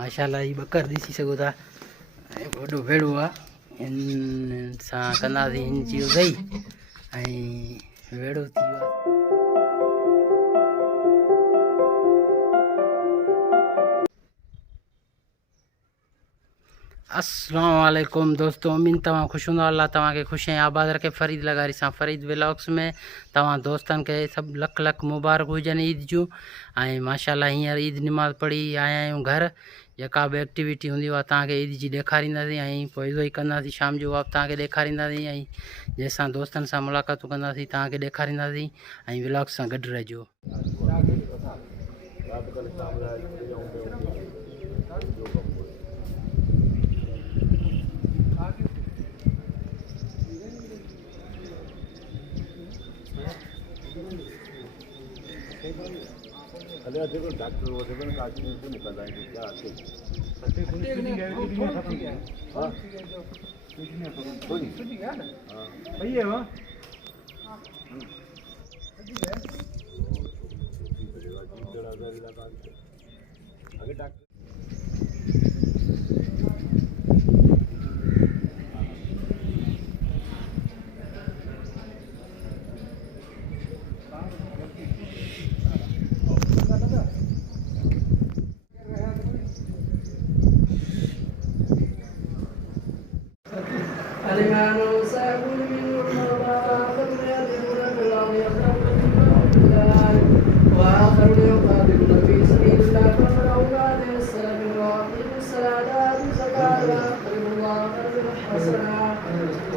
माशाल्लाह ये बकर ॾिसी सघो था वॾो भेड़ो आहे इन सां कंदासीं हिन जी उज़ई ऐं वेड़ो थी वियो आहे। अस्सलाम वालेकुम दोस्तों, उम्मीद तव्हां खुश हूंदो। अल्लाह तव्हांखे ख़ुशि ऐं आबाद रखे। फ़रीद लगारी सां फ़रीद व्लॉग्स में तव्हां दोस्तनि खे सभु लख लख मुबारक हुजनि ईद जूं। ऐं माशाल्लाह हींअर ईद नमाज़ पढ़ी आया आहियूं घर। जेका बि एक्टिविटी हूंदी आहे तव्हांखे ईद जी ॾेखारींदासीं ऐं पोइ इहो ई कंदासीं शाम जो वाप तव्हांखे ॾेखारींदासीं ऐं जंहिंसां दोस्तनि सां मुलाक़ातूं कंदासीं तव्हांखे ॾेखारींदासीं ऐं व्लॉग्स सां गॾु रहिजो। अरे देखो डॉक्टर वो देखो ना काट में से निकल रहा है क्या आते सच्चे सुन ठीक है हां ठीक है ना हां सही है हां आगे डॉक्टर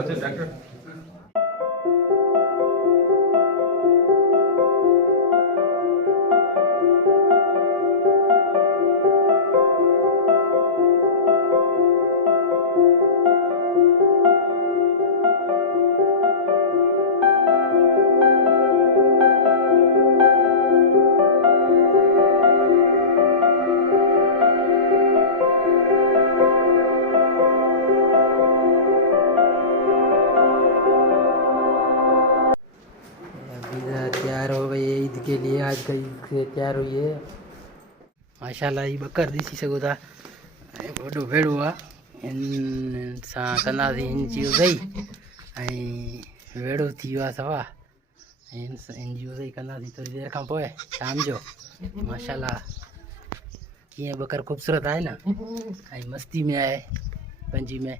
अच्छा डॉक्टर तैयार हो गई है ईद के लिए। आज का ईद से तैयार हुई है। माशाल्लाह ये बकर ॾिसी सघो था वॾो भेड़ो आहे इन सां कंदासीं हिन जी उज़ई ऐं वेड़ो थी वियो आहे सवा हिन जी उज़ई कंदासीं थोरी देरि खां पोइ शाम जो। माशाल्लाह कीअं बकर ख़ूबसूरत आहे न ऐं मस्ती में आहे पंहिंजी में।